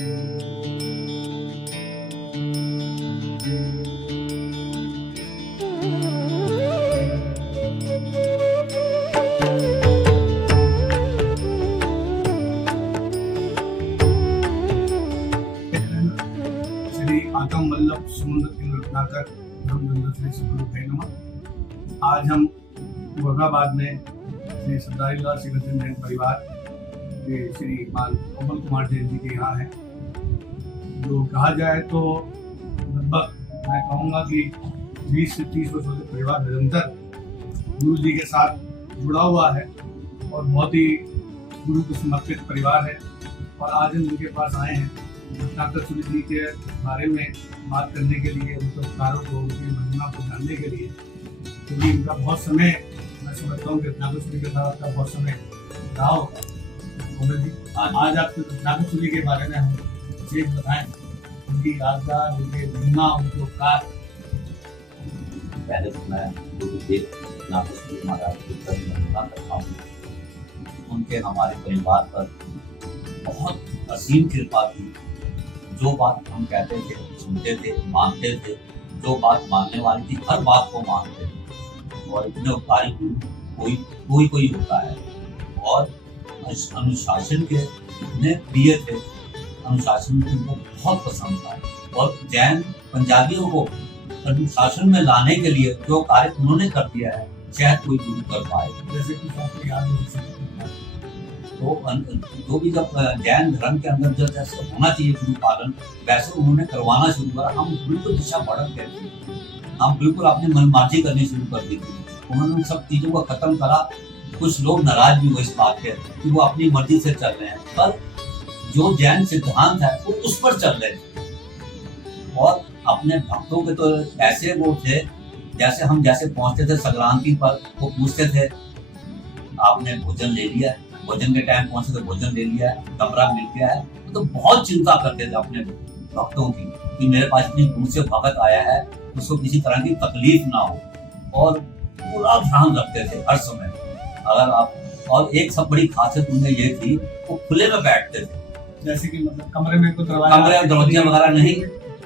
श्री आतम वल्लभ सुमंत केंद्र रत्नाकर धर्मदंड श्री सुखरू भाई नमः। आज हम मुरादाबाद में श्री सरदारीलाल सिंह जैन परिवार के श्रीमान कमल कुमार जैन जी के यहाँ हैं। जो कहा जाए तो लगभग मैं कहूँगा कि 20 से 30 वर्षों से परिवार निरंतर गुरु जी के साथ जुड़ा हुआ है और बहुत ही गुरु को समर्पित परिवार है। और आज हम उनके पास आए हैं रत्नाकर सूरी जी के बारे में बात करने के लिए, उनके उपकारों को, उनकी महिमा को जानने के लिए, क्योंकि उनका बहुत समय, मैं समझता हूँ कि रत्नाकर सूरी के साथ आपका बहुत समय रहा होगा। जी आज आपको रत्नाकर सूरी के बारे में हम विशेष बताएं, उनकी यादगार, उनके महिमा, उनके उपकार। पहले तो मैं गुरुदेव रत्नाकर सूरी महाराज की धन्यवाद करता हूँ। उनके हमारे परिवार पर बहुत असीम कृपा थी। जो बात हम कहते थे, सुनते थे, मानते थे। जो बात मानने वाली थी, हर बात को मानते थे। और इतने उपकारी गुरु कोई होता है। और अनुशासन के इतने प्रिय थे, अनुशासन उनको बहुत पसंद था। और जैन पंजाबियों को अनुशासन में लाने के लिए जो कार्य उन्होंने कर दिया है, शायद कोई गुरु कर पाए। जैसे कि आपको याद हो, तो भी जब जैन धर्म के अंदर जो जैसे होना चाहिए गुरु पालन, वैसे उन्होंने करवाना शुरू करा। हम बिल्कुल दिशा भटक गए थे, हम बिल्कुल अपनी मनमार्जी करनी शुरू कर दी थी। उन्होंने उन सब चीजों को खत्म करा। कुछ लोग नाराज भी हुए इस बात के कि वो अपनी मर्जी से चल रहे हैं, पर जो जैन सिद्धांत है वो उस पर चल रहे थे। और अपने भक्तों के तो ऐसे वो थे, जैसे हम पहुंचते थे संक्रांति पर, वो पूछते थे आपने भोजन ले लिया, भोजन के टाइम पहुंचे तो भोजन ले लिया है, कमरा मिल गया है। तो बहुत चिंता करते थे अपने भक्तों की कि मेरे पास इतनी दूर से भगत आया है, उसको किसी तरह की तकलीफ ना हो। और पूरा ध्यान रखते थे हर समय। अगर आप, और एक सब बड़ी खासियत उनमें ये थी, वो खुले में बैठते थे। जैसे कि मतलब कमरे में दरवाजे वगैरह नहीं,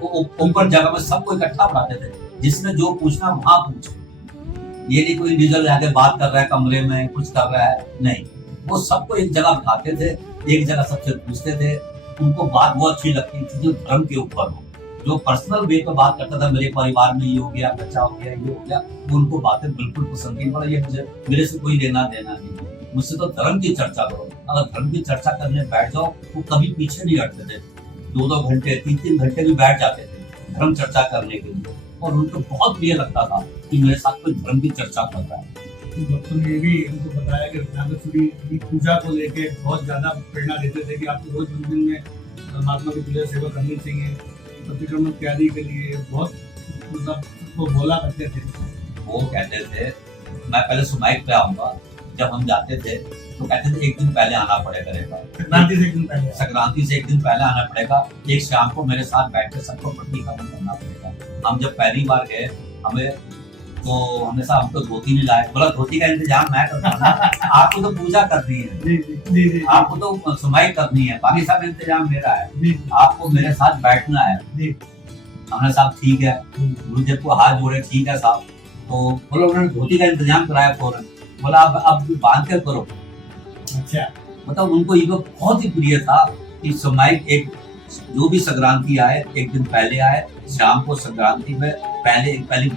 वो ऊपर जगह में सबको इकट्ठा बनाते थे, जिसने जो पूछना वहां पूछे। ये नहीं कोई इंडिविजुअल जाके बात कर रहा है कमरे में, कुछ कर रहा है, नहीं। वो सबको एक जगह बिठाते थे, एक जगह सबसे पूछते थे। उनको बात बहुत अच्छी लगती थी जो धर्म के ऊपर हो। जो पर्सनल वे पे बात करता था, मेरे परिवार में ये हो गया, बच्चा हो गया, ये हो गया, वो उनको बातें बिल्कुल पसंद नहीं। बोला ये मेरे से कोई लेना देना नहीं, मुझसे तो धर्म की चर्चा करो। अगर धर्म की चर्चा करने बैठ जाओ, वो कभी पीछे नहीं हटते थे। 2-2 घंटे, 3-3 घंटे भी बैठ जाते थे धर्म चर्चा करने के लिए। और उनको बहुत प्रिय लगता था कि मेरे साथ कोई धर्म की चर्चा करता है। भक्तों ने भी हमको बताया कि रत्नाकर सूरी की पूजा को लेके बहुत ज्यादा प्रेरणा देते थे कि आपको रोज मंदिर में परमात्मा की पूजा सेवा करनी चाहिए। प्रतिक्रमण इत्यादि के लिए बहुत मतलब सबको बोला करते थे। वो कहते थे मैं पहले सुमाइक पे आऊंगा। जब हम जाते थे तो कहते थे एक दिन पहले आना पड़ेगा, संक्रांति से एक दिन पहले आना पड़ेगा। एक शाम को मेरे साथ बैठ कर सबको प्रतिक्रमण करना पड़ेगा। हम जब पहली बार गए, हमें तो हमेशा हमको धोती नहीं लाए। बोला धोती का इंतजाम मैं करता हूँ, आपको तो पूजा करनी है, जी। आपको तो सुमाई करनी है, बाकी सब इंतजाम मेरा है, आपको मेरे साथ बैठना है। हमने साहब ठीक है, गुरुदेव को हाथ जोड़े, ठीक है साहब। तो बोला उन्होंने धोती का इंतजाम कराया फौरन। बोला अब बांध कर करो। अच्छा, मतलब उनको ये बहुत ही प्रिय था कि सुमाई एक जो भी संक्रांति आए एक दिन पहले आए, शाम को संक्रांति में पहली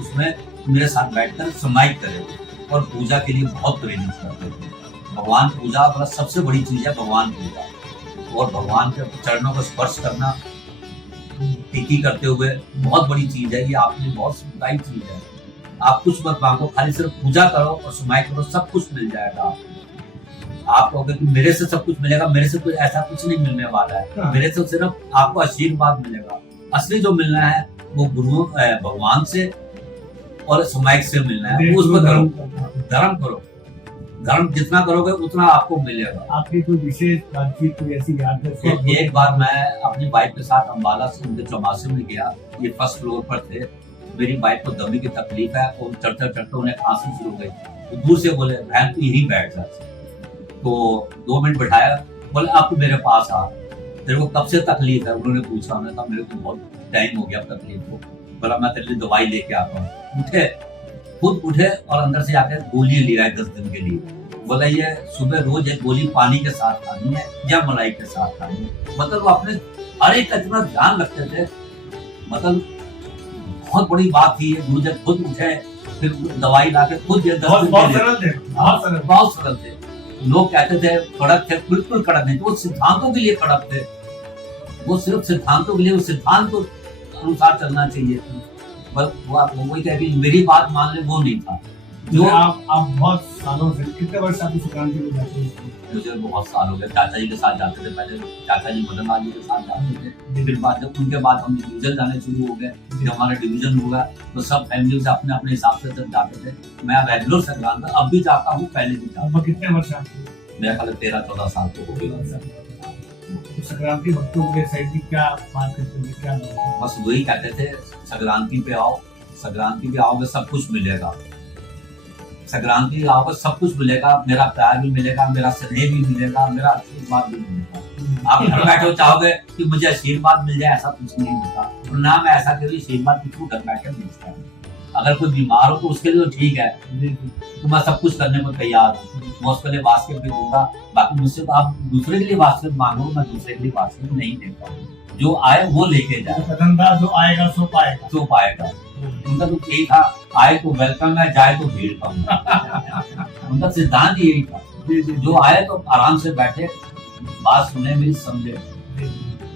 उसमें मेरे साथ बैठकर समाहित करे और पूजा के लिए बहुत प्रेरित करते थे। भगवान पूजा मतलब सबसे बड़ी चीज है, भगवान पूजा। और भगवान के चरणों को स्पर्श करना टिकी करते हुए बहुत बड़ी चीज है। ये आपके लिए बहुत सुखदायी चीज है। आप कुछ मत मांगो, खाली सिर्फ पूजा करो और समाहित करो, सब कुछ मिल जाएगा। आप कहोगे कि मेरे से सब कुछ मिलेगा, मेरे से कुछ ऐसा कुछ नहीं मिलने वाला है। मेरे से सिर्फ आपको आशीर्वाद मिलेगा। असली जो मिलना है वो गुरु भगवान से और समाइक से मिलना है। उस पर धर्म करो, धर्म जितना करोगे उतना आपको मिलेगा। आपकी कोई विशेष बातचीत कोई ऐसी याद है? तो एक बार मैं अपनी बाइक के साथ अम्बाला से उनके चौमासे में गया। ये फर्स्ट फ्लोर पर थे। मेरी बाइक को दमी की तकलीफ है और चढ़ते उन्हें खांसी शुरू हो गई। तो दूर से बोले बहन तू यही बैठ जा। तो 2 मिनट बैठाया, बोले आप मेरे पास आ। तेरे को कब से तकलीफ है? उन्होंने पूछा। उन्होंने कहा मेरे को बहुत टाइम हो गया तकलीफ को। बोला मैं तेरे लिए दवाई लेके आता हूँ। उठे, खुद उठे और अंदर से आकर गोली ले आए 10 दिन के लिए। बोला ये सुबह रोज एक गोली पानी के साथ खानी है या मलाई के साथ खानी है। मतलब वो अपने हर एक का इतना ध्यान रखते थे। मतलब बहुत बड़ी बात थी। गुरुदेव खुद उठे, फिर दवाई ला के खुद ये 10 दिन के लिए। बहुत सरल थे। लोग कहते थे कड़क थे, बिल्कुल कड़क नहीं। वो सिद्धांतों के लिए कड़क थे। वो सिर्फ सिद्धांतों के लिए, वो सिद्धांत को अनुसार चलना चाहिए। बस वो वही कह कि मेरी बात मान ले, वो नहीं था। जो आप बहुत सालों से, कितने वर्ष आप संक्रांति में जाते हैं? मुझे बहुत साल हो गए। चाचा जी के साथ जाते थे पहले। चाचा जी मदन लाल जी के साथ जाते थे। फिर बाद जब उनके बाद हम डिवीजन जाने शुरू हो गए, फिर हमारा डिवीजन हुआ तो सब फैमिली से अपने अपने हिसाब से जब जाते थे। मैं रेगुलर संक्रांत अब भी जाता हूँ, पहले भी जाता हूँ। कितने वर्ष आपके? मेरा ख्याल 13-14 साल तो हो गए। तो संक्रांति भक्तों के साइड में क्या बात करते हैं, क्या बस वही कहते थे संक्रांति पे आओ, संक्रांति पे आओगे सब कुछ मिलेगा। संक्रांति आओगे सब कुछ मिलेगा, मेरा प्यार भी मिलेगा, मेरा स्नेह भी मिलेगा, मेरा आशीर्वाद भी मिलेगा। आप घर बैठे चाहोगे कि मुझे आशीर्वाद मिल जाए, ऐसा कुछ नहीं होता। और ना मैं ऐसा कभी आशीर्वाद किसी को घर बैठे मिलता है। अगर कोई बीमार हो तो उसके लिए ठीक है, तो मैं सब कुछ करने को तैयार हूँ। मैं उसके लिए वास्ते भी दूंगा। बाकी मुझसे तो आप दूसरे के लिए वास्ते मांगो, मैं दूसरे के लिए वास्ते नहीं देता। जो आए वो लेके जाए। जो आएगा सो पाएगा, सो पाएगा। उनका तो यही था, आए तो वेलकम है, जाए तो भीड़ कम। उनका सिद्धांत यही था। जो आए तो आराम से बैठे, बात सुने, मेरी समझे।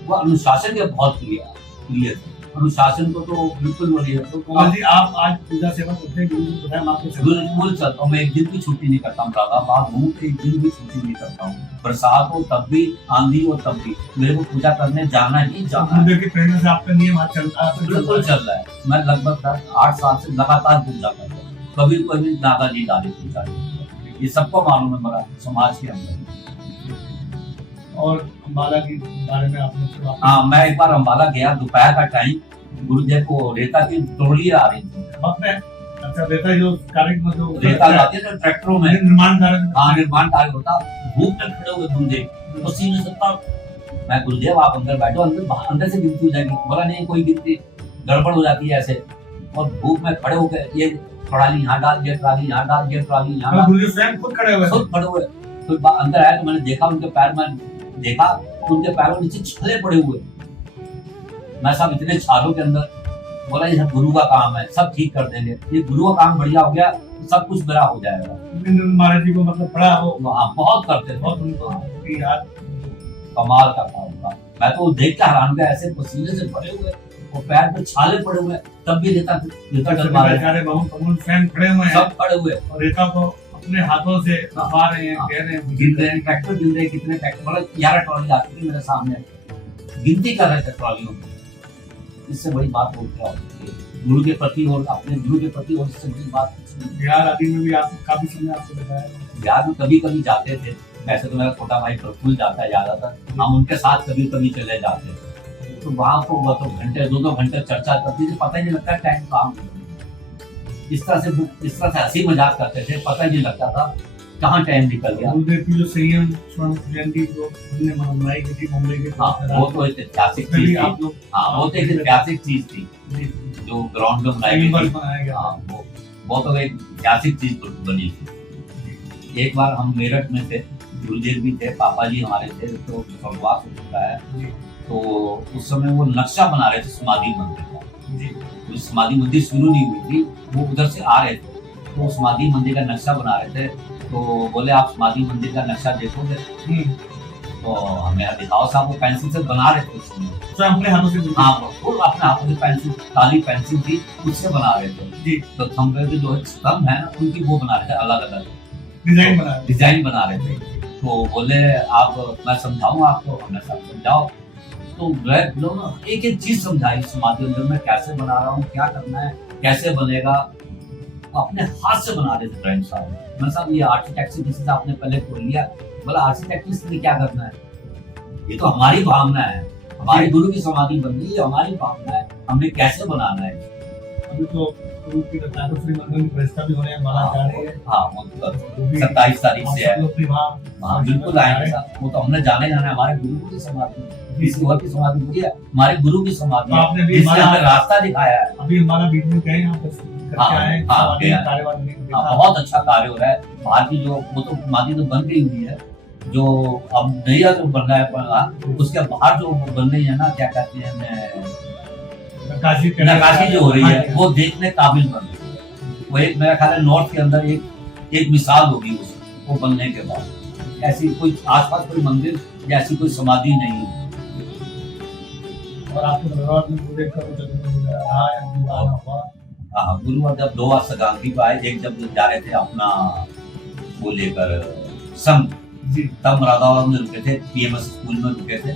वो अनुशासन के बहुत प्रिय थे। अनुशासन को तो बिल्कुल बोलिए। तो आप आज पूजा सेवा करते हैं, बिल्कुल चलता हूँ। मैं एक दिन भी छुट्टी नहीं करता हूँ। दादा बात हूँ, एक दिन भी छुट्टी नहीं करता हूँ। बरसात हो तब भी, आंधी हो तब भी, मेरे को पूजा करने जाना ही जाना है। प्रेरणा से आपका नियम आज चल रहा है? बिल्कुल चल रहा है। मैं लगभग 8 साल से लगातार पूजा कर रहा हूँ। कभी कभी दादाजी डाले पूजा, ये सबको मालूम है मेरा समाज के अंदर। और अम्बाला के बारे में आपने? हाँ, मैं एक बार अम्बाला गया, दोपहर का टाइम। गुरुदेव को रेता की ट्रॉली आ रही थी। अच्छा, रेता जो कार्य मतलब रेता लाते थे ट्रैक्टरों में, निर्माण कार्य। हाँ, निर्माण कार्य होता। भूख में खड़े हुए गुरुदेव, पसीने से तब। मैं गुरुदेव आप अंदर बैठो, अंदर से गिनती हो जाएगी। बोला नहीं, कोई गिनती गड़बड़ हो जाती है ऐसे। और भूख में खड़े होकर ये ट्रॉली यहाँ डाल दिया, ट्रॉली यहाँ डाल दिया, ट्रॉली यहाँ डाल। गुरुदेव स्वयं खुद खड़े हुए। तो अंदर आया तो मैंने देखा उनके पैर में, देखा तो उनके पैरों नीचे छाले पड़े हुए। मैं साहब इतने छालों के अंदर। बोला ये गुरु का काम है, सब ठीक कर देंगे। ये गुरु का काम बढ़िया हो गया, सब कुछ मेरा हो जाएगा। महाराज जी को मतलब बड़ा हो, हाँ, बहुत करते थे, बहुत उनको यार कमाल का काम था। मैं तो देख के हैरान गया, ऐसे पसीने से भरे हुए और पैर पे छाले पड़े हुए, तब भी रेता डलवा रहे, सब खड़े हुए और रेता को अपने हाथों से दबा रहे हैं, कह रहे हैं गिन रहे हैं, ट्रैक्टर गिन रहे हैं, कितने ट्रैक्टर, मतलब 11 ट्रॉली आती थी मेरे सामने, गिनती कर रहे थे ट्रॉलियों की। इससे बड़ी बात और क्या होती है गुरु के प्रति और अपने गुरु के प्रति, और इससे बड़ी बात। बिहार आदि में भी आप काफी समय आपको बताया, बिहार में कभी कभी जाते थे। वैसे तो मेरा छोटा भाई प्रफुल्ल जाता है ज्यादातर, हम उनके साथ कभी कभी चले जाते थे। तो वहाँ को वो तो घंटे 2-2 घंटे चर्चा करती थी, पता ही नहीं लगता टाइम काम। इस तरह से हंसी मजाक करते थे, पता ही नहीं लगता था कहाँ टाइम निकल गया। गुरुदेव की जो संयम जयंती जो हमने मनाई थी मुंबई के, वो तो एक ऐतिहासिक चीज थी। हाँ, वो तो एक ऐतिहासिक चीज थी जो ग्राउंड में मनाई गई। हाँ, वो तो एक ऐतिहासिक चीज बनी थी। एक बार हम मेरठ में थे, गुरुदेव भी थे, पापा जी हमारे थे, तो स्वर्गवास हो चुका है। तो उस समय वो नक्शा बना रहे थे समाधि मंदिर का। तो समाधि मंदिर शुरू नहीं हुई थी, वो उधर से आ रहे थे, तो समाधि मंदिर का नक्शा बना रहे थे। तो बोले आप समाधि मंदिर का नक्शा देखोगे? तो हमें दिखाओ साहब। वो पेंसिल से बना रहे थे उसमें, तो अपने हाथों से। हाँ, वो अपने हाथों से पेंसिल, काली पेंसिल थी, उससे बना रहे थे। तो थंब के जो स्तंभ है ना, उनकी वो बना रहे थे, अलग अलग डिजाइन बना रहे थे। तो बोले आप, मैं समझाऊँ आपको? हमने सब समझाओ। तो लोग एक एक चीज समझाई समाधि मंदिर में, कैसे बना रहा हूँ, क्या करना है, कैसे बनेगा। अपने हाथ से बना रहे थे ड्राइंग साहब। मैं साहब ये आर्किटेक्चर किसी से आपने पहले खोल लिया? बोला आर्किटेक्चर ने क्या करना है, ये तो हमारी भावना है, हमारे गुरु की समाधि बन गई, ये हमारी भावना है, हमने कैसे बनाना है। अभी तो गुरु की रत्नाकर श्री मंदिर की प्रतिष्ठा भी होने वाला जा रही है। हाँ वो तो 27 तारीख से है। आप लोग भी वहाँ हाँ बिल्कुल आएंगे साहब, वो तो हमने जाने जाना है। हमारे गुरु की समाधि, किसी और की समाधि नहीं है, हमारे गुरु की समाधि तो है, आपने भी जिसने हमें रास्ता दिखाया है। अभी हमारा बीच में गए यहाँ पर करके हाँ, आए हाँ, समाधि हाँ, कार्यवाही में देखा। हाँ, बहुत अच्छा कार्य हो रहा है। बाहर की जो वो तो समाधि तो बन गई हुई है, जो अब नया जो बन रहा है उसके बाहर जो बन रही है ना, क्या कहते हैं, नक्काशी जो हो रही है, वो देखने काबिल बन रही है। वो एक मेरा ख्याल है नॉर्थ के अंदर एक मिसाल होगी उसको बनने के बाद। ऐसी कोई आसपास कोई मंदिर या ऐसी कोई समाधि नहीं है। और आपके परिवार में पूरे रहा है। हाँ गुरु जब 2 बार सगांती को आए, एक जब जा रहे थे अपना वो लेकर संघ, तब मुरादाबाद में रुके थे, पीएमएस स्कूल में रुके थे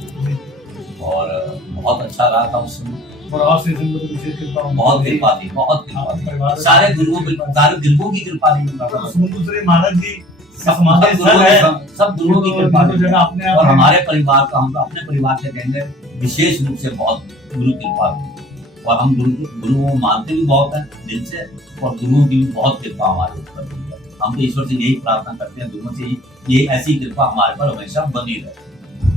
और बहुत अच्छा रहा था उस समय। और आज से विशेष कृपा, बहुत कृपा थी, बहुत कृपा थी। सारे गुरुओं की कृपा थी। समुद्री महाराज जी सब गुरुओं की कृपा थी। और हमारे परिवार का, हम अपने परिवार से कहेंगे विशेष रूप से बहुत गुरु कृपा थी। और हम गुरुओं को मानते भी बहुत हैं दिल से, और गुरुओं की भी बहुत कृपा हमारे ऊपर। हम तो ईश्वर से यही प्रार्थना करते हैं, गुरुओं से ये ऐसी कृपा हमारे पर हमेशा बनी रहे।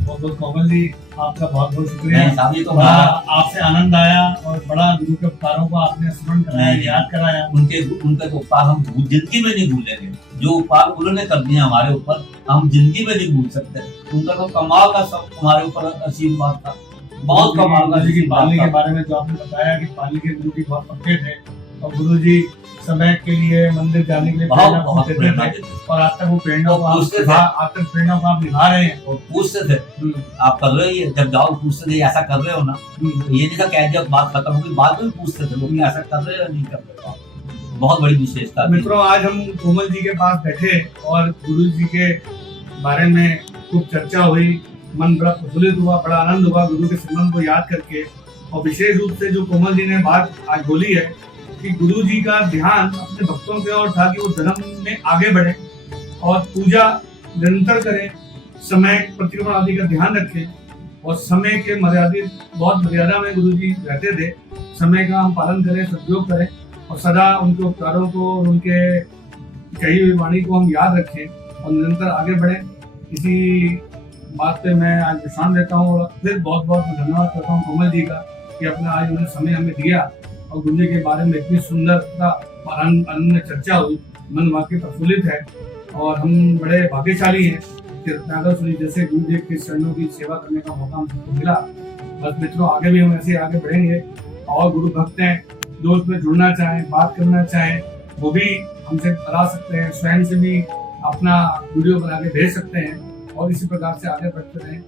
बहुत कोमल जी, आपका बहुत बहुत शुक्रिया। तो बड़ा आपसे आनंद आया और बड़ा गुरु के उपकारों को आपने स्मरण कराया, याद कराया। उनके तो उपकार हम जिंदगी में नहीं भूलेंगे। जो उपकार उन्होंने कर दिए हमारे ऊपर, हम जिंदगी में नहीं भूल सकते। उनका तो कमाल का सब हमारे ऊपर आशीर्वाद था, बहुत कमाल का। जी की पालनी के बारे में जो आपने बताया कि पालनी के गुरु जी बहुत पक्के थे और गुरु जी समय के लिए मंदिर जाने के लिए बहुत प्रेरणा देते थे। और आज तक वो प्रेरणा को आप निभा रहे हैं। और पूछते थे आप कर रहे हो, जब जाओ पूछते थे ऐसा कर रहे हो ना, तो ये नहीं था कह दिया बात खत्म हो गई, बाद में पूछते थे वो कि ऐसा कर रहे हो नहीं कर रहे हो। बहुत बड़ी विशेषता। मित्रों, आज हम कोमल जी के पास बैठे और गुरु जी के बारे में खूब चर्चा हुई, मन बड़ा प्रफुल्लित हुआ, बड़ा आनंद हुआ गुरु के सिमरन को याद करके। और विशेष रूप से जो कोमल जी ने बात आज बोली है कि गुरु जी का ध्यान अपने भक्तों की ओर था कि वो धर्म में आगे बढ़े और पूजा निरंतर करें, समय प्रतिक्रमण आदि का ध्यान रखें और समय के बहुत मर्यादा में गुरु जी रहते थे। समय का हम पालन करें, सदुपयोग करें और सदा उनके उपकारों को, उनके कही हुई वाणी को हम याद रखें और निरंतर आगे बढ़ें। इसी बात पे मैं आज विश्राम देता हूँ और फिर बहुत बहुत धन्यवाद करता हूँ कोमल जी का कि अपना आज उन्होंने समय हमें दिया और गुरु जी के बारे में इतनी सुंदरता और अन्य चर्चा हुई। मन वाकई प्रफुल्लित है और हम बड़े भाग्यशाली हैं कि रत्नाकर श्री जैसे गुरु जी के चरणों की सेवा करने का मौका हमको मिला। बस मित्रों, आगे भी हम ऐसे आगे बढ़ेंगे और गुरु भक्त हैं जो उसमें जुड़ना चाहें, बात करना चाहें, वो भी हमसे बता सकते हैं, स्वयं से भी अपना वीडियो बना के भेज सकते हैं और इसी प्रकार से आगे बढ़ते रहें।